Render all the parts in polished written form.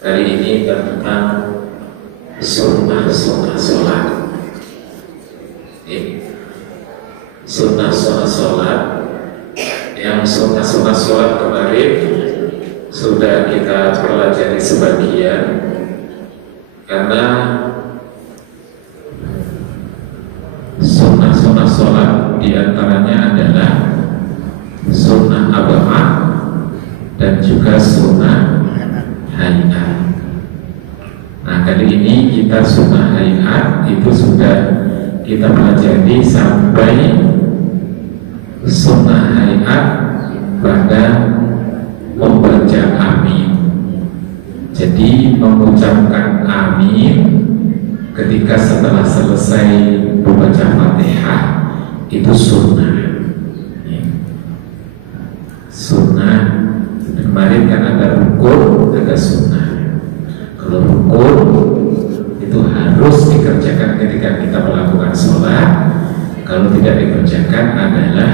Hari ini tentang sunnah-sunnah sholat. Sunnah-sunnah sholat. Yang sunnah-sunnah sholat kemarin sudah kita pelajari sebagian, karena sunnah-sunnah sholat diantaranya adalah sunnah abamah dan juga sunnah hayat. Nah, kali ini kita sunnah hayat itu sudah kita pelajari sampai sunnah hayat pada membaca amin. Jadi mengucapkan amin ketika setelah selesai membaca Fatihah itu sunnah. Sunnah. Kemarin kan ada rukun, ada sunnah. Kalau rukun itu harus dikerjakan ketika kita melakukan sholat. Kalau tidak dikerjakan adalah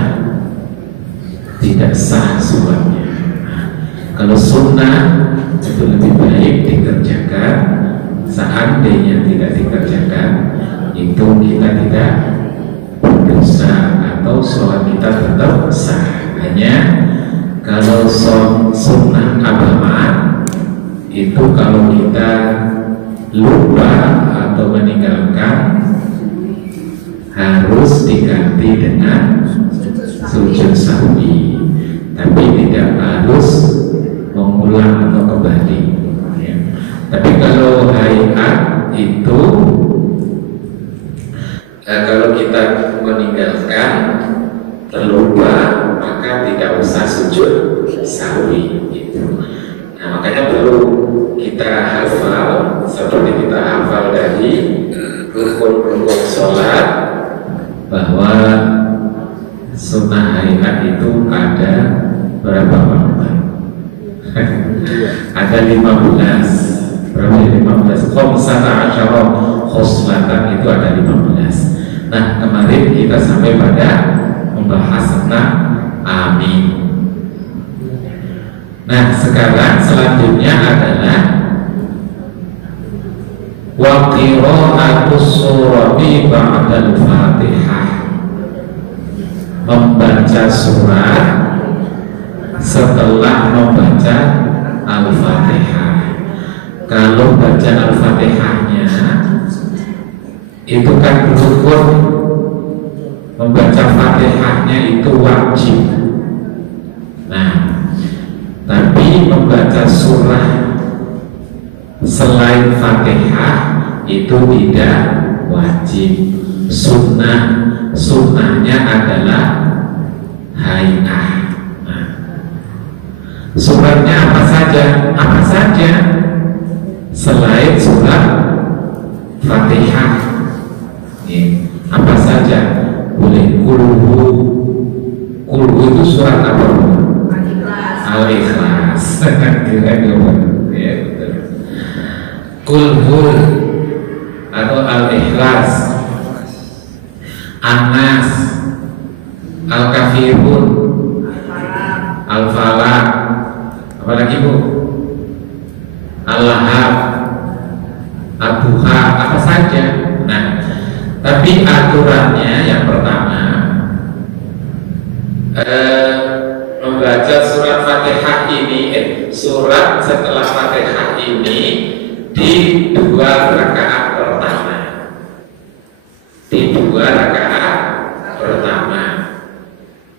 tidak sah sholatnya. Nah, kalau sunnah itu lebih baik dikerjakan. Seandainya tidak dikerjakan, itu kita tidak berdosa atau sholat kita tetap sah. Hanya kalau sunnah abamah itu kalau kita lupa atau meninggalkan harus diganti dengan sujud sahwi, tapi tidak harus mengulang atau kembali. Tapi kalau hayat itu kalau kita meninggalkan terlupa, maka tidak usah sujud sahwi gitu. Nah, makanya perlu kita hafal seperti kita hafal dari rukun-rukun sholat, bahwa sunnah hayat itu ada berapa bangunan? Ada 15. Berapa ya? 15. Khamsata asyara khoslatan itu ada 15. Nah, kemarin kita sampai pada membahas tentang amin. Nah, sekarang selanjutnya adalah wa qira'atus surati ba'dal Fatihah, membaca surat setelah membaca Al-Fatihah. Kalau baca Al-Fatihahnya itu kan rukun, membaca Fatihahnya itu wajib. Nah, tapi membaca surah selain Fatihah itu tidak wajib. Sunnahnya adalah hayat. Nah, suratnya apa saja? Apa saja selain surat Fatihah. Apa saja boleh. Kulhu itu surat apa? Al-Ikhlas. Ya, betul. Kulhu atau Al-Ikhlas, An-Nas, Al-Kafirun, Al-Falaq, apa lagi Bu? Al-Lahab, Ad-Duha, apa saja. Nah, tapi aturannya yang pertama, membaca surat Fatihah ini, surat setelah Fatihah ini di 2 rakaat pertama. Di 2 rakaat pertama.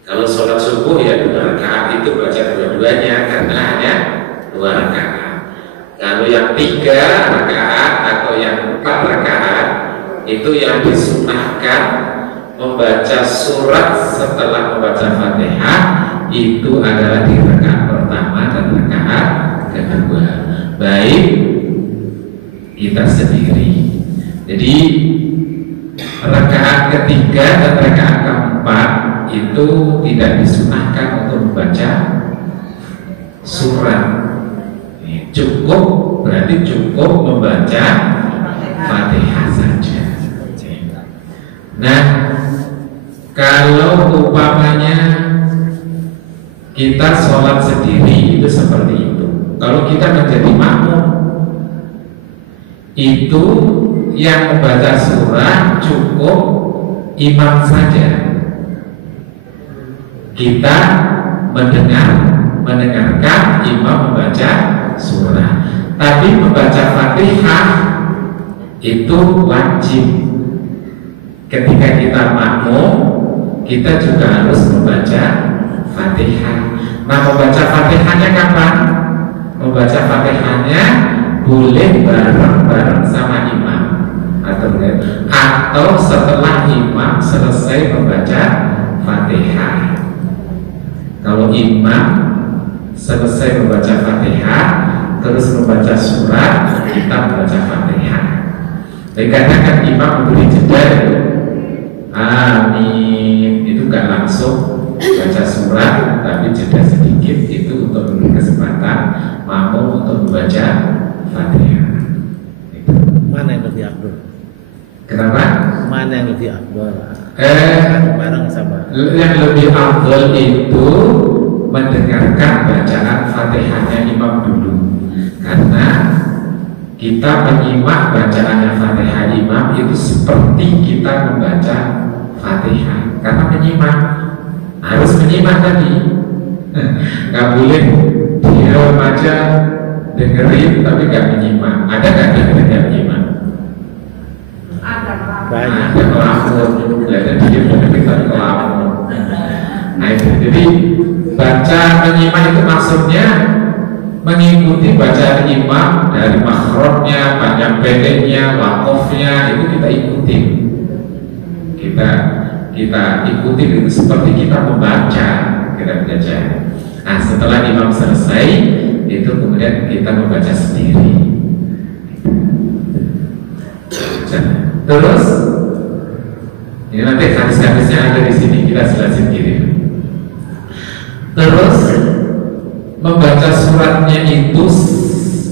Kalau sholat subuh ya 2 rakaat itu baca 2-2 dua-duanya karena hanya 2 rakaat. Kalau yang 3 rakaat atau yang 4 rakaat itu yang disunahkan membaca surat setelah membaca Fatihah itu adalah di rakaat pertama dan rakaat kedua, baik kita sendiri. Jadi rakaat ketiga dan rakaat keempat itu tidak disunahkan untuk membaca surat. Cukup, berarti cukup membaca Fatihah saja. Nah, kalau umpamanya kita sholat sendiri itu seperti itu. Kalau kita menjadi makmum, itu yang membaca surah cukup imam saja. Kita mendengarkan imam membaca surah. Tapi membaca Fatihah itu wajib. Ketika kita makmum, kita juga harus membaca Fatihah. Nah, membaca Fatihahnya kapan? Membaca Fatihahnya boleh bareng-bareng sama imam atau setelah imam selesai membaca Fatihah. Kalau imam selesai membaca Fatihah terus membaca surat, kita membaca Fatihah. Karena kan imam memberi jeda, amin, itu gak langsung baca surat tapi jeda sedikit, itu untuk memberi kesempatan makmum untuk membaca Fatihah. Mana yang lebih afdol? Kenapa? Mana yang lebih afdol? Bareng sama. Yang lebih afdol itu mendengarkan bacaan Fatihahnya imam dulu, karena kita menyimak bacaannya Fatihah imam itu seperti kita membaca Fatihah, karena menyimak harus menyimak tadi. Nggak boleh diam aja dengerin tapi nggak menyimak. Ada nggak dengerin nggak menyimak? Banyak. Ada kelamun, ada diam dengerin tapi kelamun. Nah itu, jadi baca menyimak itu maksudnya mengikuti bacaan imam dari makhrajnya, panjang pendeknya, wakofnya, itu kita ikuti. Kita ikuti itu seperti kita membaca, kita baca. Nah, setelah imam selesai, itu kemudian kita membaca sendiri. Terus, ini nanti hadis-hadisnya ada di sini, kita jelasin gini. Terus membaca suratnya itu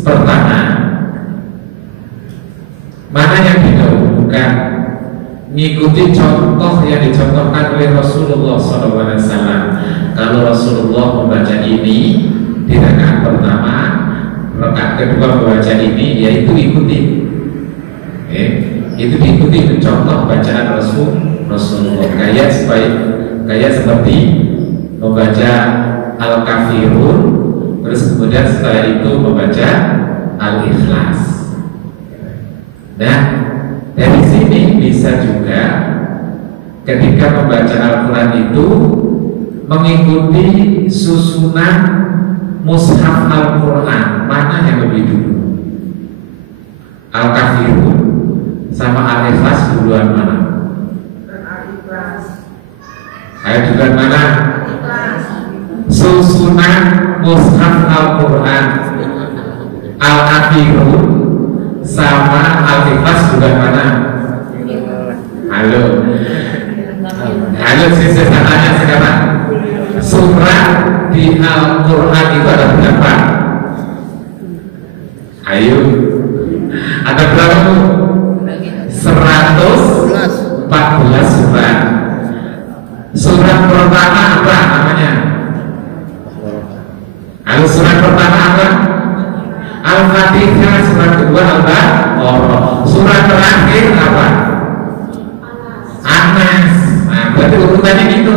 pertama, mana yang didahulukan? Mengikuti contoh yang dicontohkan oleh Rasulullah SAW. Kalau Rasulullah membaca ini di rakaat pertama, rakaat kedua membaca ini, yaitu ikuti. Itu diikuti, itu contoh bacaan Rasulullah. Kayak seperti membaca Al-Kafirun, terus kemudian setelah itu membaca Al-Ikhlas. Nah, dari sini bisa juga ketika membaca Al-Quran itu mengikuti susunan mushaf Al-Quran, mana yang lebih dulu? Al-Kafirun sama Al-Ikhlas duluan mana? Ayo duluan mana? Susunan mushaf Al-Quran, Al-Kafirun sama Al-Ikhlas juga mana? Halo sisi tanya sekarang. Surah di Al-Quran itu ada berapa? Ayo, ada berapa bu? 114 surat. Surat pertama apa namanya? Halo, surat pertama apa? Al-Fatihah. Surat kedua Al-Baqarah. Surat terakhir apa? Anas. Nah, berarti urutannya gitu,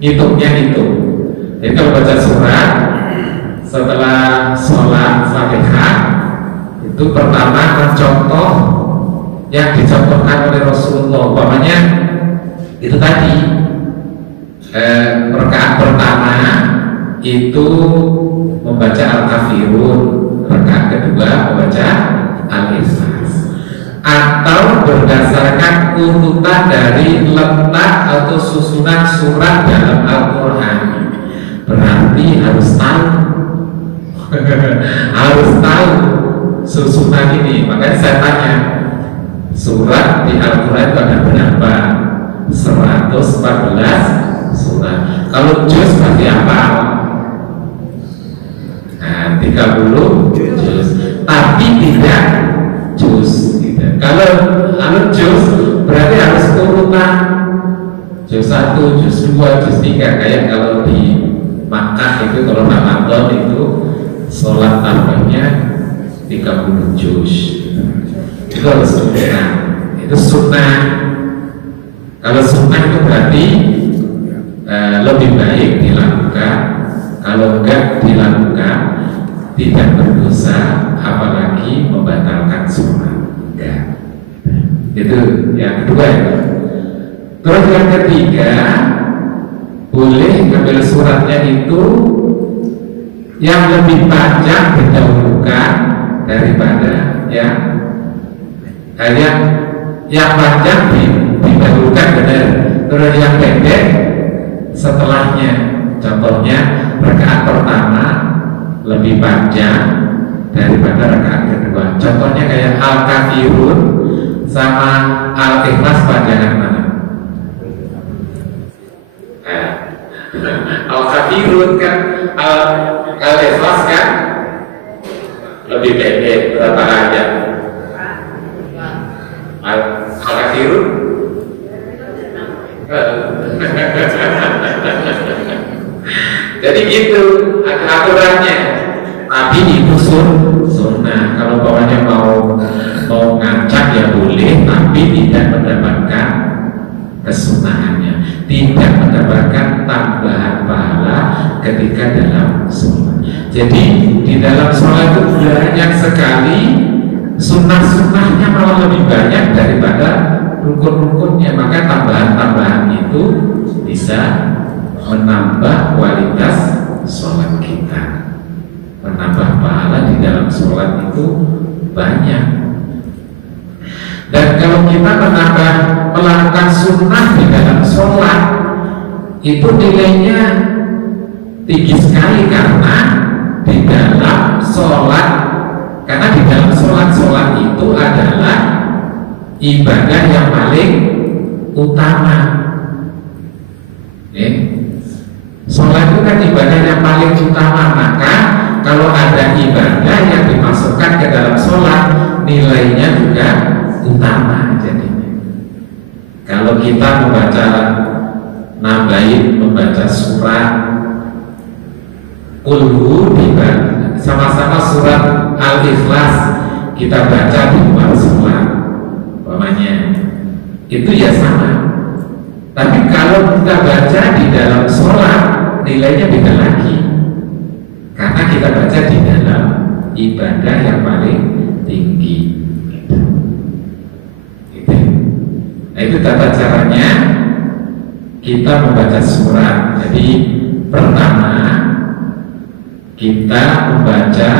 hitungnya itu. Jadi kalau baca surat setelah sholat Fatihah itu pertama mencontoh yang dicontohkan oleh Rasulullah. Umpamanya itu tadi Rakaat pertama itu membaca Al-Kafirun, rakaat kedua membaca Al-Ikhlas, atau berdasarkan urutan dari letak atau susunan surat dalam Al-Quran. Berarti harus tahu harus tahu susunan ini. Makanya saya tanya, surat di Al-Quran itu ada berapa? 114 surat. Kalau juz berarti apa? Nah, 30 juz. Tapi tidak juz gitu. Kalau juz berarti harus urutan juz 1, juz 2, juz 3. Kayak kalau di Makkah itu, kalau Ramadan itu sholat tarawihnya 30 juz. Itu harus sunnah. Itu sunnah. Kalau sunnah itu berarti lebih baik dilakukan. Kalau enggak dilakukan tidak berdosa, apalagi membatalkan sholat. Enggak. Itu yang kedua ya. Terus yang ketiga, boleh ngambil suratnya itu yang lebih panjang didahulukan daripada yang panjang didahulukan benar, terus yang pendek setelahnya. Contohnya rakaat pertama lebih panjang daripada rakaat kedua. Contohnya kayak Al-Kafirun sama Al-Ikhlas, panjangan mana? Al-Kafirun kan, Al-Ikhlas kan lebih pendek, berapa aja? Al-Kafirun jadi gitu aturannya. Tapi itu sunnah. Kalau bawahnya mau ngacak ya boleh, tapi tidak mendapatkan kesunahannya, tidak mendapatkan tambahan pahala ketika dalam sholat. Jadi di dalam sholat itu banyak sekali sunnah-sunnahnya, malah lebih banyak daripada rukun-rukunnya. Maka tambahan-tambahan itu bisa menambah kualitas sholat kita, menambah pahala di dalam sholat itu banyak. Dan kalau kita melakukan sunnah di dalam sholat, itu nilainya tinggi sekali, karena di dalam sholat itu adalah ibadah yang paling utama. Sholat itu kan ibadah yang paling utama, maka kalau ada ibadah yang dimasukkan ke dalam sholat, nilainya juga utama jadinya. Kalau kita membaca surat Qul sama-sama surat Al-Ikhlas kita baca di luar sholat, umpamanya, itu ya sama. Tapi kalau kita baca di dalam sholat, nilainya beda lagi, karena kita baca di dalam ibadah yang paling tinggi. Nah, itu tata caranya kita membaca surat. Jadi pertama kita membaca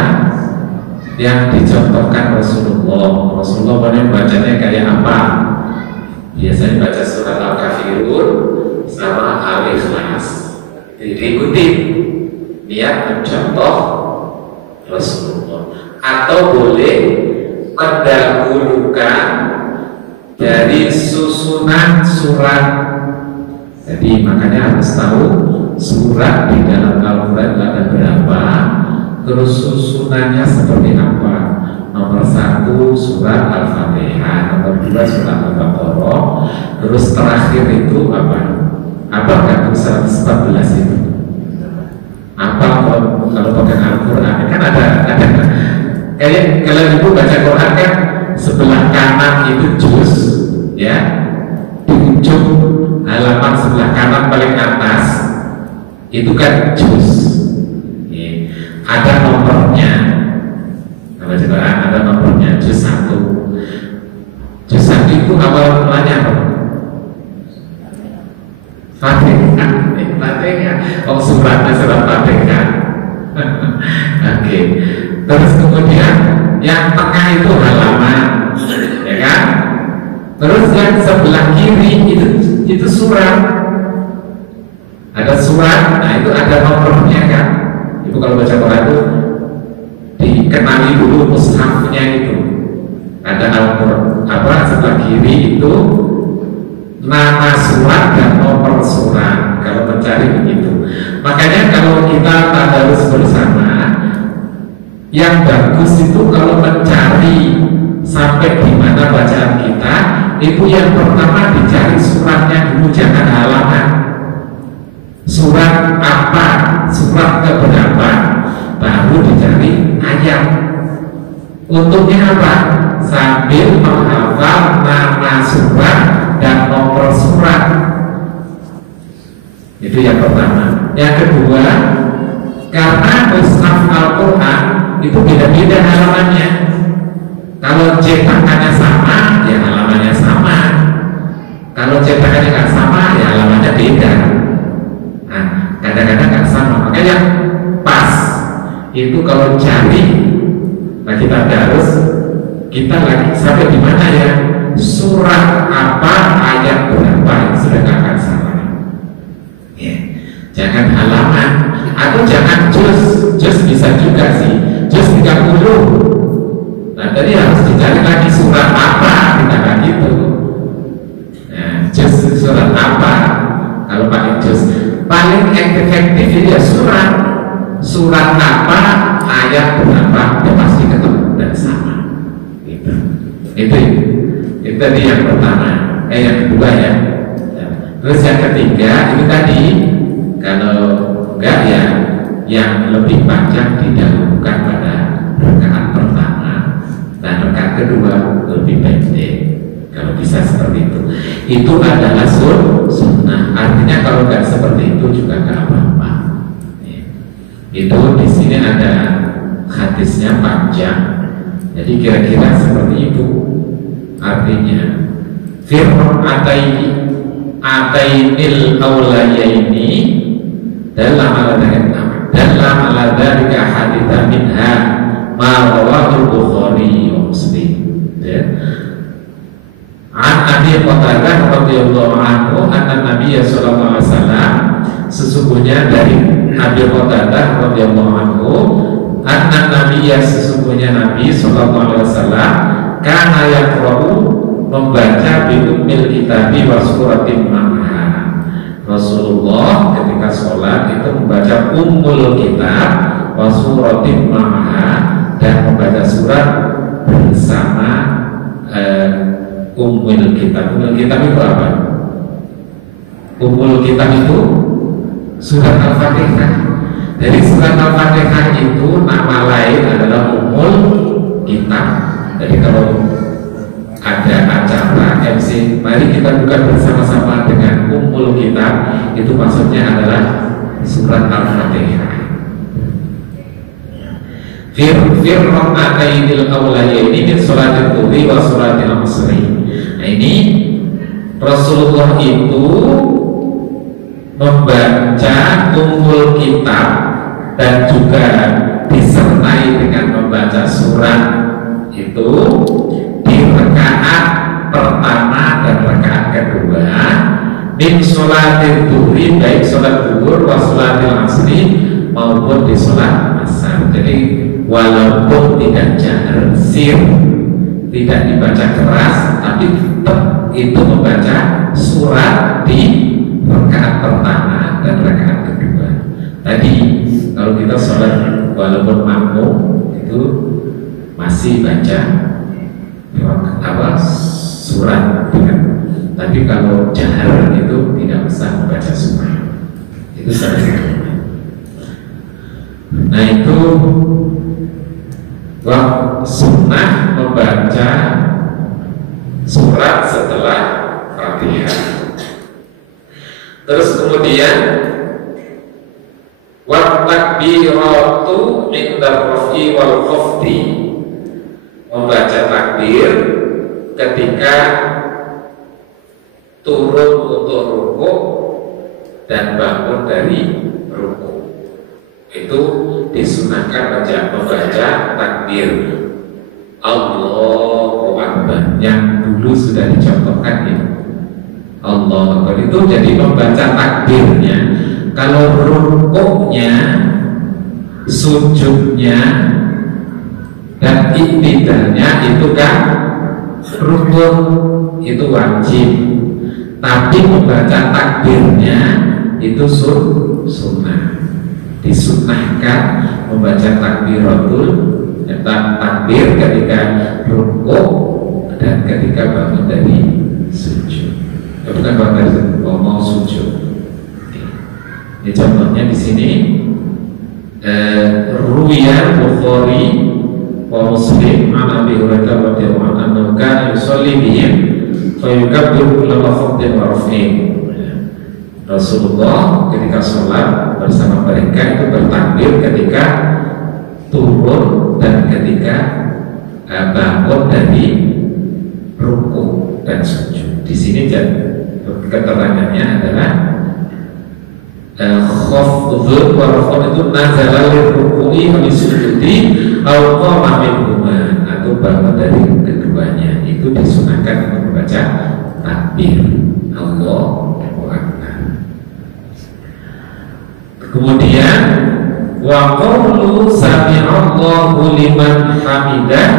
yang dicontohkan Rasulullah. Rasulullah bacanya kayak apa? Biasanya baca surat Al-Kafirun sama Al-Ikhlas. Jadi diikuti, niat mencontoh Rasulullah. Atau boleh mendahulukan dari susunan surat. Jadi makanya harus tahu surat di dalam Al-Quran ada berapa, terus susunannya seperti apa. Nomor 1 surat Al-Fatihah, nomor 2 surat Al-Baqarah, terus terakhir itu apa? Apa kan 114 itu? Apa kalau pegang Al-Quran kan ada kayak kalau ibu baca Quran kan sebelah kanan itu juz, ya, di ujung halaman sebelah kanan paling atas itu kan juz, ya. Ada nomornya. Kalau di Quran ada nomornya, juz 1. Juz 1 itu awal mulanya apa? Fatihah. depannya surat Fatihah. Oke. Terus kemudian yang tengah itu halaman, ya kan? Terus yang sebelah kiri itu surat. Ada surat, nah itu ada nomornya kan? Ibu kalau baca Quran itu dikenali dulu mushafnya itu. Ada Al-Quran sebelah kiri itu nama surat dan nomor surat. Kalau mencari begitu. Makanya kalau kita tadarus bersama, yang bagus itu kalau mencari sampai di mana bacaan kita, itu yang pertama dicari suratnya dulu, jangan halaman. Surat apa, surat keberapa, baru dicari ayat. Untuknya apa? Sambil menghafal nama surat dan nomor surat. Itu yang pertama. Yang kedua, karena mushaf Al-Quran itu beda-beda halamannya. Kalau cetakannya sama, ya halamannya sama. Kalau cetakannya nggak sama, ya halamannya beda. Nah, kadang-kadang nggak sama. Makanya pas itu kalau cari, nah kita harus lagi sampai di mana ya, surat apa, ayat berapa, sudah nggak akan salah. Ya. Jangan halaman atau jangan juz bisa juga sih, juz 30. Nah tadi harus dicari lagi surat apa, kita kan gitu. Nah, juz surat apa? Kalau pakai juz paling efektif ya surat apa, ayat berapa, ya pasti ketemu dan sama. Gitu. Itu tadi yang pertama. Yang kedua ya. Terus yang ketiga itu tadi, kalau enggak ya yang lebih panjang didahulukan pada rakaat pertama dan rakaat kedua lebih pendek. Kalau bisa seperti itu adalah sunnah. Artinya kalau nggak seperti itu juga nggak apa-apa. Itu di sini ada hadisnya panjang. Jadi kira-kira seperti itu. Artinya firman atainil awlayaini dalam ala dzalika haditha minha ma rawahu Bukhari wa Muslim. An Abi Qatadah radhiyallahu anhu anna Nabiy sallallahu alaihi wasallam, sesungguhnya dari Abi Qatadah radhiyallahu anhu anna Nabiy, sesungguhnya Nabi sallallahu alaihi wasallam kana yaqra'u, membaca bi ummil kitabi wa suratin ma'ha. Rasulullah ketika sholat itu membaca ummul kitab wa suratin ma'ha, dan membaca surat bersama ummul kitab. Ummul kitab itu apa? Ummul kitab itu surat Al-Fatihah. Jadi surat Al-Fatihah itu nama lain adalah ummul kitab. Jadi kalau ada acara MC, mari kita buka bersama-sama dengan ummul kitab, itu maksudnya adalah surat Al-Fatihah. Firman atainil awlayaini min sholatil dhuhri wa sholatil asri. Nah ini Rasulullah itu membaca ummul kitab dan juga disertai dengan membaca surat itu di rakaat pertama dan rakaat kedua min sholatil dhuhri, baik sholat zuhur wa sholatil asri maupun di sholat asar. Jadi walaupun tidak jahar sir, tidak dibaca keras, tapi tetap itu membaca surat di rakaat pertama dan rakaat kedua. Tadi kalau kita sholat walaupun makmum itu masih baca surat, kan? Tapi kalau jahar itu tidak usah membaca surat. Itu salah satu. Nah itu sunnah membaca surat setelah Fatihah. Terus kemudian wa takbiratu inda rafi wal khafdi, membaca takbir ketika turun untuk rukuk dan bangun dari rukuk. itu disunahkan membaca takbir Allahu Akbar yang dulu sudah dicontohkan ya. Allahu Akbar itu jadi membaca takbirnya. Kalau rukuknya, sujudnya, dan iktidalnya itu kan rukun, itu wajib. Tapi membaca takbirnya itu sunnah. Disunahkan membaca takbiratul takbir ketika rukuk dan ketika bangun dari sujud. Bukan bangun dari sujud, mau sujud. Ini contohnya di sini Ruwiyah Bukhari wa Muslim an Abi Hurairah radhiyallahu anhu kana yusalli bihim fa yukabbiru kulla khafdin wa raf'in. Rasulullah ketika sholat bersama mereka itu bertakbir ketika turun dan ketika bangun dari rukuk dan sujud. Di sini keterangannya adalah khafdun wa raf'un itu nazala lirruku'i wa lisujudi aw qama minhuma, atau bangun dari keduanya. Itu disunahkan untuk membaca takbir Allahu Akbar. Kemudian wa qawlu sami'allahu liman hamidah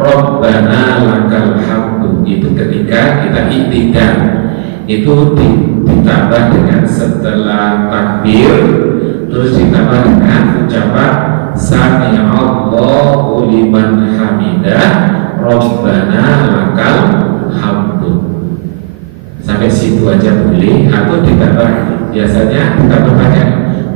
rabbana lakal hamdu, itu ketika kita iktidal, itu ditambah dengan setelah takbir terus ditambah dengan ucapan sami'allahu liman hamidah rabbana lakal hamdu. Sampai situ aja boleh, atau ditambah, biasanya ditambah pakai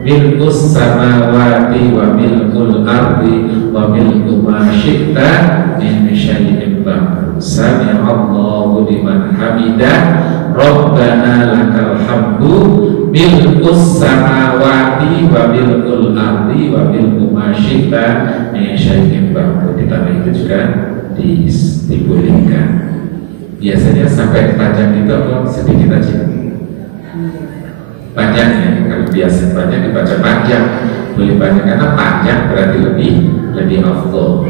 milkus samawati wa milkul ardi wa milku ma syi'ta min syai'in ba'du. Sami'allahu liman hamidah rabbana lakal hamdu milkus samawati wa milkul ardi wa milku ma syi'ta min syai'in ba'du. Ditambah itu juga dibolehkan. Biasanya sampai panjang itu atau sedikit aja panjangnya. Kalau biasa banyak dibaca panjang, boleh banyak, karena panjang berarti lebih afdol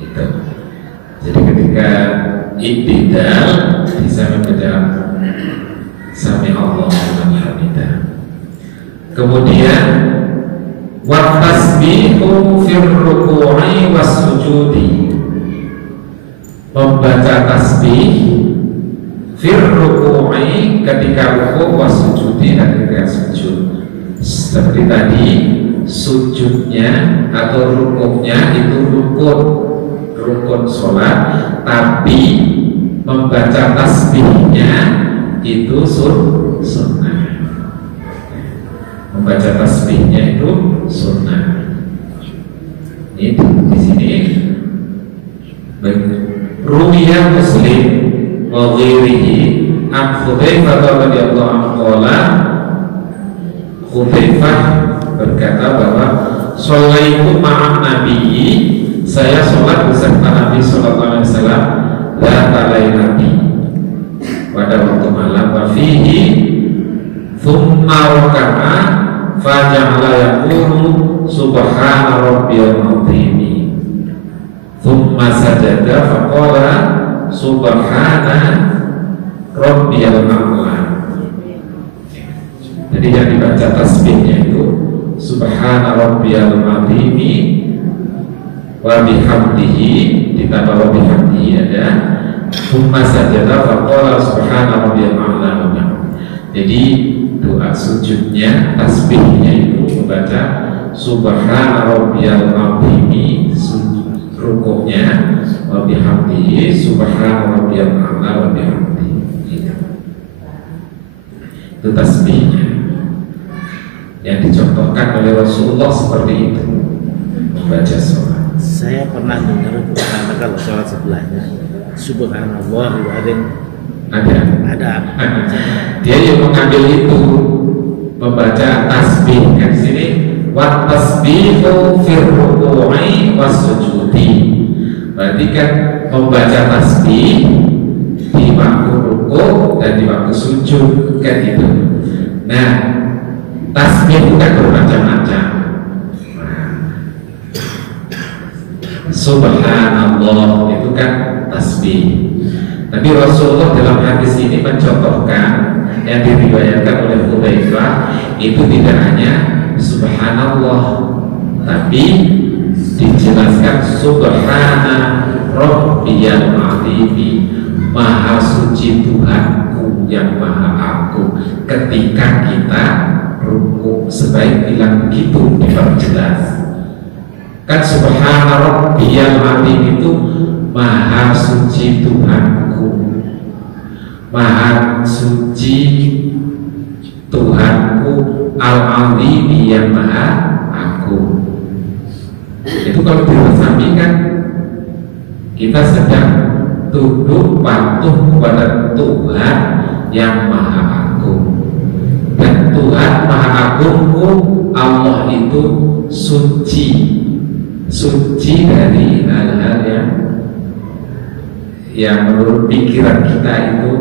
itu. Jadi ketika iktidal bisa membaca sami'allahu liman hamidah. Kemudian wa tasbihu fir ruku'i was sujudi, membaca tasbih fir ruku'i ketika rukuk was sujudi dan ketika sujud. Seperti tadi, sujudnya atau rukuknya itu rukun sholat, tapi membaca tasbihnya itu sunnah. Membaca tasbihnya itu sunnah. Ini di sini Ruwiyah Muslim wa ghairihi an Hudzaifah radhiyallahu anhu qala, Hudzaifah berkata bahwa sholaitu ma'an nabiyyi, saya sholat beserta Nabi sallallahu alaihi wasallam dzata lailatin, pada waktu malam, wa fihi thumma raka'a fa ja'ala yaqulu subhana rabbiyal azim, thumma sajada fa qala subhana rabbiyal a'la. Jadi yang dibaca tasbihnya itu subhana rabbiyal azim wa bihamdihi, ditambah wa bihamdihi ada thumma sajada fa qala subhana rabbiyal a'la. Jadi doa sujudnya, tasbihnya itu membaca subhana rabbiyal azim, rukuknya wa bihamdihi subhana rabbiyal a'la wa bihamdihi. Itu tasbihnya yang dicontohkan oleh Rasulullah seperti itu membaca sholat. Saya pernah dengar itu karena kalau sholat sebelahnya subhanallah ada. Dia yang mengambil itu membaca tasbih kan di sini, wa tasbihu fir ruku'i was sujudi. Berarti kan membaca tasbih di waktu rukuk dan di waktu sujud kan itu. Nah, tasbih itu kan bermacam-macam. Subhanallah itu kan tasbih. Tapi Rasulullah dalam hadis ini mencontohkan yang diriwayatkan oleh Hudzaifah itu tidak hanya Subhanallah, tapi dijelaskan Subhana Rabbiyal Azim, Maha suci Tuhanku yang Maha Agung. Ketika kita rukuk, sebaik bilang begitu, diperjelas. Kan Subhana Rabbiyal Azim itu Maha suci Tuhanku, Maha suci Tuhanku Al-Azim yang Maha Agung. Itu kalau disampaikan kita sedang tunduk patuh kepada Tuhan yang Maha Agung. Dan Tuhan Maha Agungku Allah itu suci, suci dari hal-hal yang menurut pikiran kita itu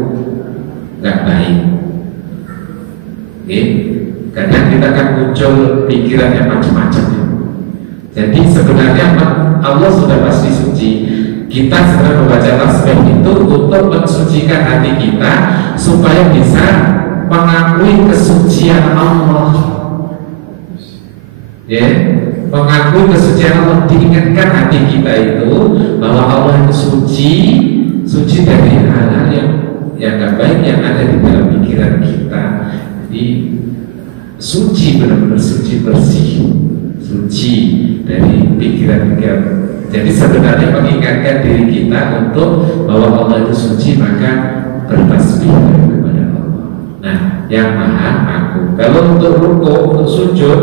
nggak baik. Kadang kita akan muncul pikiran yang macam-macam. Jadi sebenarnya Allah sudah pasti suci. Kita sedang membaca tasbih itu untuk mensucikan hati kita supaya bisa mengakui kesucian Allah. Mengakui kesucian Allah, diingatkan hati kita itu bahwa Allah itu suci, suci dari hal-hal yang gak baik yang ada di dalam pikiran kita. Jadi suci, benar-benar suci, bersih, suci dari pikiran-pikiran. Jadi sebenarnya mengingatkan diri kita untuk bahwa Allah itu suci, maka bertasbih kepada Allah. Nah, yang Maha Agung. Kalau untuk rukuk, untuk sujud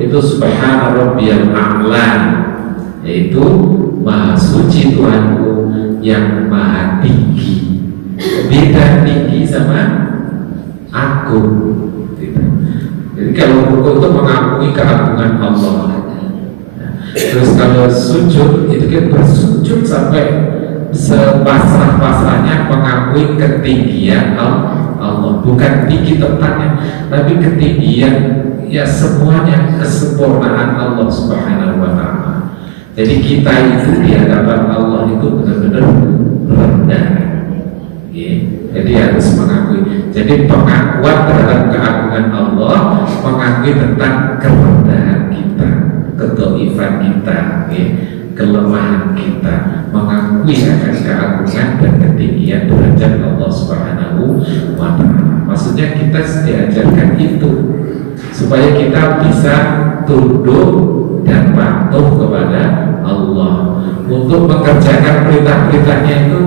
itu Subhana Rabbiyal A'la, yaitu Maha suci Tuhanku yang Maha tinggi. Beda tinggi sama agung. Jadi kalau rukuk itu mengakui keagungan Allah. Terus kalau sujud itu kita bersujud sampai sepasrah-pasrahnya mengakui ketinggian Allah, bukan tinggi tempatnya, tapi ketinggian ya semuanya, kesempurnaan Allah Subhanahu wa Ta'ala. Jadi kita itu di hadapan Allah itu benar-benar rendah. Jadi harus mengakui. Jadi pengakuan terhadap keagungan Allah mengakui tentang kerendahan kita, kedoifan kita, kelemahan kita, mengakui akan keagungan dan ketinggian derajat Allah Subhanahu wa Ta'ala. Maksudnya kita diajarkan itu supaya kita bisa tunduk dan patuh kepada Allah. Untuk mengerjakan perintah-perintahnya itu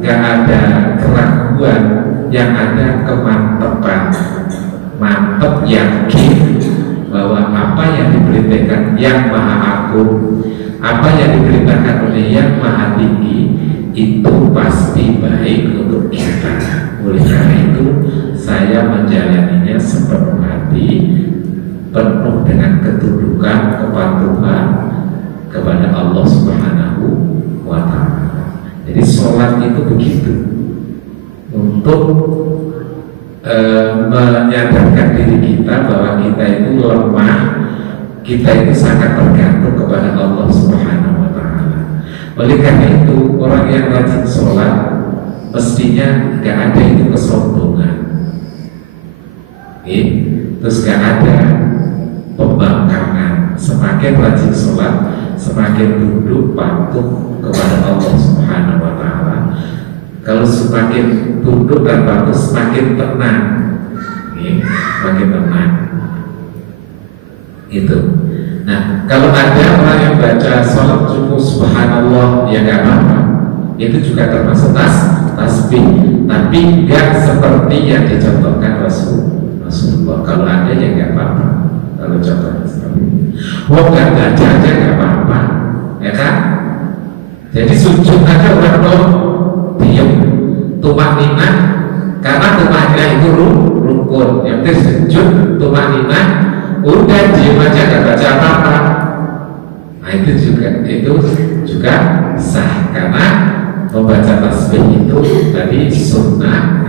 gak ada keraguan, yang ada kemantepan, mantep, yakin bahwa apa yang diperintahkan yang Maha Agung, apa yang diperintahkan oleh yang Maha Tinggi itu pasti baik untuk kita. Oleh karena itu saya menjalaninya sepenuh hati, penuh dengan ketundukan, kepatuhan kepada Allah Subhanahu wa Ta'ala. Jadi sholat itu begitu, untuk menyadarkan diri kita bahwa kita itu lemah, kita itu sangat tergantung kepada Allah Subhanahu wa Ta'ala. Oleh karena itu orang yang rajin sholat mestinya gak ada itu kesombongan, terus gak ada pembangkangan. Semakin rajin sholat, semakin tunduk patuh kepada Allah Subhanahu wa Ta'ala. Kalau semakin tunduk dan patuh, semakin tenang, semakin tenang. Itu. Nah, kalau ada orang yang baca sholat cukup Subhanallah, ya gak apa-apa. Itu juga termasuk tasbih, tapi gak seperti yang dicontohkan Rasulullah. Kalau ada ya gak apa-apa. Kalau contohnya gak baca aja gak apa-apa, ya kan? Jadi sujud aja orang dong diam, tumanina, karena tumanina itu rukun. Yang penting sujud, tumanina, udah diam aja gak baca apa-apa. Nah itu juga sah, karena membaca tasbih itu tadi sunnah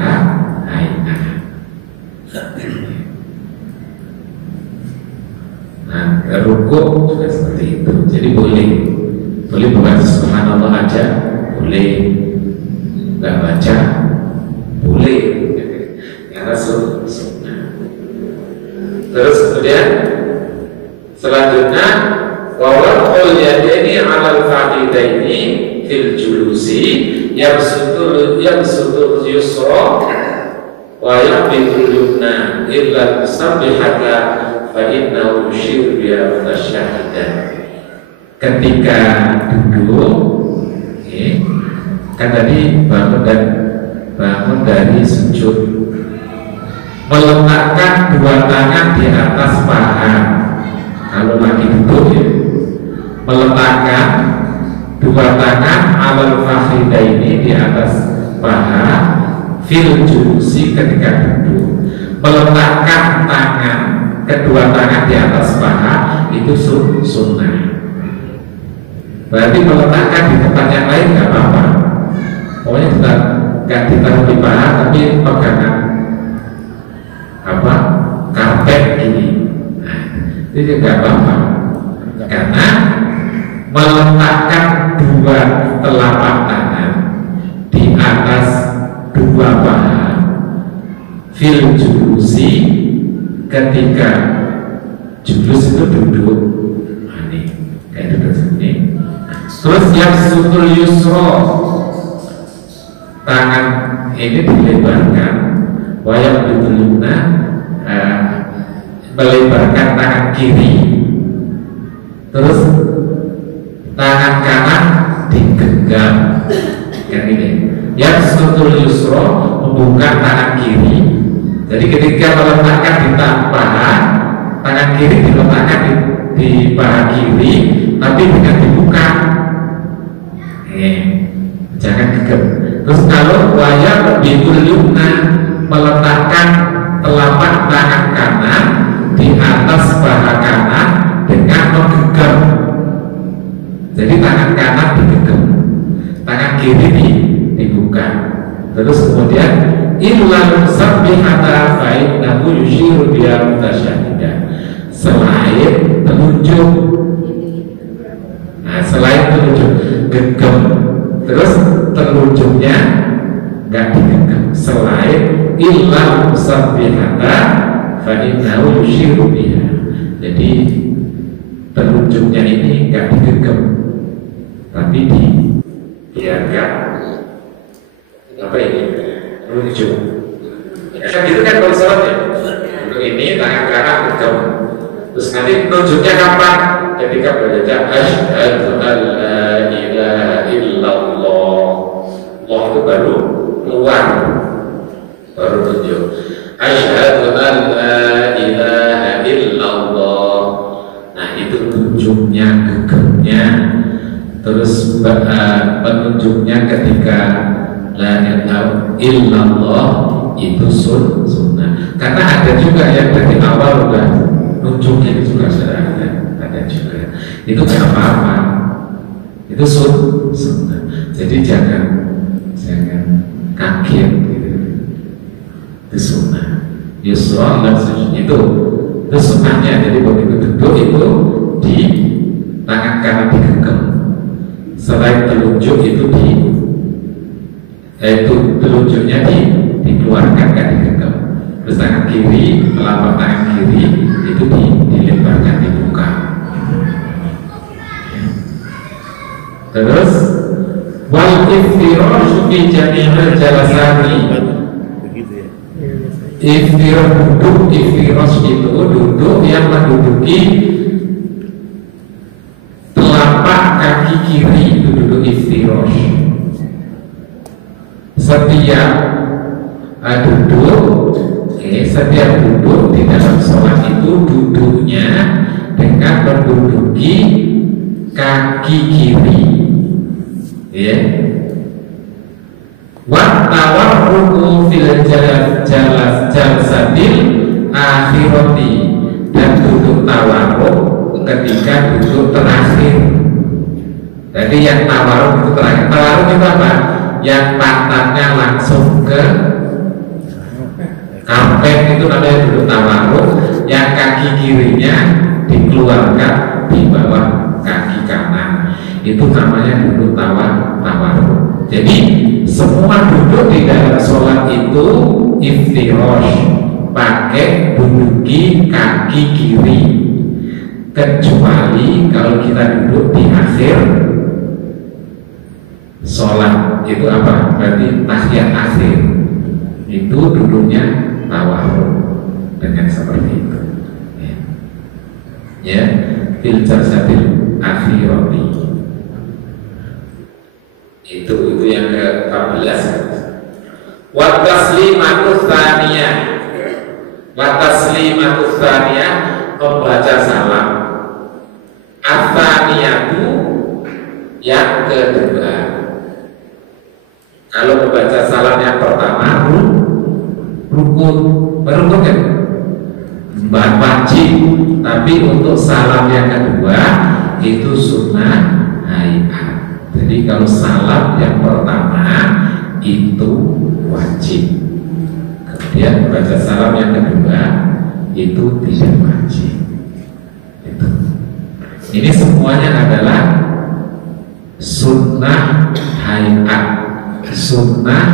ainah. Nah rukuk juga seperti itu. Jadi boleh Boleh membaca subhanallah aja, boleh. Nggak baca, boleh. Karena sunnah. Terus kemudian selanjutnya wawaqul yadaini 'alal faqidaini fil julusi yabsutul yusra wa yaqbitul yumna illa musabbihata fa innahu yushiru bi mutasyahidan. Ketika duduk, kan tadi bangun dari sujud, meletakkan dua tangan di atas paha. Kalau lagi duduk ya, meletakkan dua tangan alal fakhidaini di atas paha fil julusi ketika duduk. Meletakkan tangan, kedua tangan di atas paha itu sunnah. Berarti meletakkan di tempat yang lain nggak apa-apa. Pokoknya nggak ditaruh di paha, tapi pegangan karpet gini. Nah, itu nggak apa-apa. Karena meletakkan dua telapak tangan di atas dua paha fil julusi ketika julus itu duduk. Nah, ini kayak duduk sini. Terus yang sutul yusro, tangan ini dilebarkan, wayang ditulungna, melebarkan tangan kiri. Terus tangan kanan digenggam, kan ini. Yang sutul yusro membuka tangan kiri. Jadi ketika meletakkan di paha, tangan kiri diletakkan di paha kiri, tapi dengan dibuka. Jangan gegap. Terus kalau waya lebih yumna, meletakkan telapak tangan kanan di atas paha kanan dengan menggenggam. Jadi tangan kanan digenggam, tangan kiri dibuka. Terus kemudian illal musabbihata fa innahu yushiru biha mutasyahidan. Selain telunjuk, nah selain telunjuk genggam, terus telunjuknya nggak digenggam. Selain illal musabbihata fa innahu yushiru biha. Jadi telunjuknya ini nggak digenggam, tapi dibiarkan apa ini telunjuk. Kan gitu kan kalau sholat ya. Untuk ini tangan kanan genggam. Terus nanti nunjuknya kapan? Ketika berbaca asyhadu an la ilaha illallah. Allah itu baru keluar, baru tunjuk. Asyhadu an la ilaha illallah. Nah itu tunjuknya, gegemnya. Terus penunjuknya ketika la ilaha illallah itu sunnah. Karena ada juga yang dari awal udah nunjukin juga sudah ada juga. Itu nggak apa-apa. Itu sunnah. Jadi jangan kaget gitu. Itu sunnah. Yusra itu sunnahnya. Jadi begitu duduk itu di tangan kanan digenggam. Selain telunjuk itu telunjuknya dikeluarkan, kan digenggam. Terus tangan kiri, telapak tangan kiri itu dilebarkan, dibuka. Terus wal iftirashu fi jami'il jalasati. Iftiras itu duduk yang menduduki telapak kaki kiri, itu duduk iftiras. Setiap duduk di dalam sholat itu duduknya dengan menduduki kaki kiri, ya. Wa tawarruku fil jalsatil akhirati, dan duduk tawarruk ketika duduk terakhir. Jadi yang tawarruk itu terakhir. Tawarruk itu apa? Yang pantatnya langsung ke karpet, itu namanya duduk tawarruk. Yang kaki kirinya dikeluarkan di bawah kaki kanan, itu namanya duduk tawarruk. Jadi semua duduk di dalam sholat itu iftirash, pakai duduki kaki kiri, kecuali kalau kita duduk di akhir sholat itu apa? Berarti tahiyat akhir itu duduknya tawarruk dengan seperti itu. Ya, fil jalsatil akhirati. Itu yang ke-14. Wa taslimatu tsaniyah. Wa taslimatu tsaniyah, membaca salam. Ats-tsaniyatu, yang kedua. Kalau membaca salam yang pertama rukun, berukun kan? Wajib. Tapi untuk salam yang kedua itu sunnah hayat. Jadi kalau salam yang pertama itu wajib, kemudian membaca salam yang kedua itu tidak wajib. Itu. Ini semuanya adalah sunnah hayat, sunnah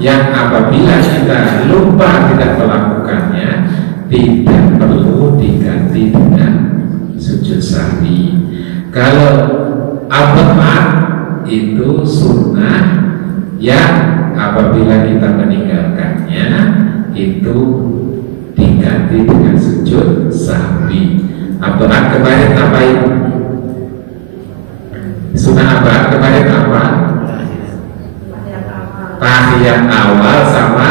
yang apabila kita lupa tidak melakukannya tidak perlu diganti dengan sujud sahwi. Kalau abad itu sunnah yang apabila kita meninggalkannya itu diganti dengan sujud sahwi. Abad kemarin apa itu? Sunnah abad kemarin apa? Tahiyat awal sama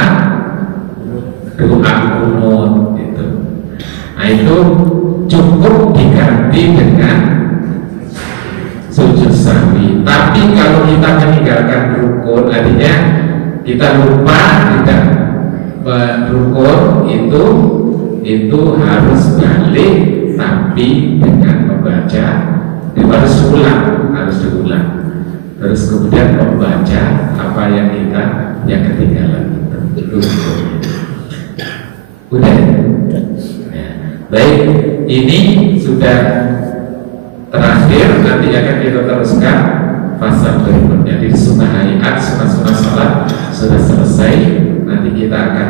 doa kunut. Nah itu cukup diganti dengan sujud sahwi. Tapi kalau kita meninggalkan rukun, artinya kita lupa tidak berukun, itu harus balik, tapi dengan membaca, harus diulang, terus kemudian membaca apa yang ketinggalan. Itu udah. Baik, ini sudah terakhir, nanti akan kita teruskan fase berikutnya. Di sunnah hayat, sunnah salat sudah selesai, nanti kita akan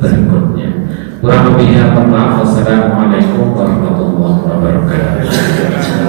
berikutnya. Kurang lebihnya mohon maaf. Wassalamualaikum warahmatullahi wabarakatuh.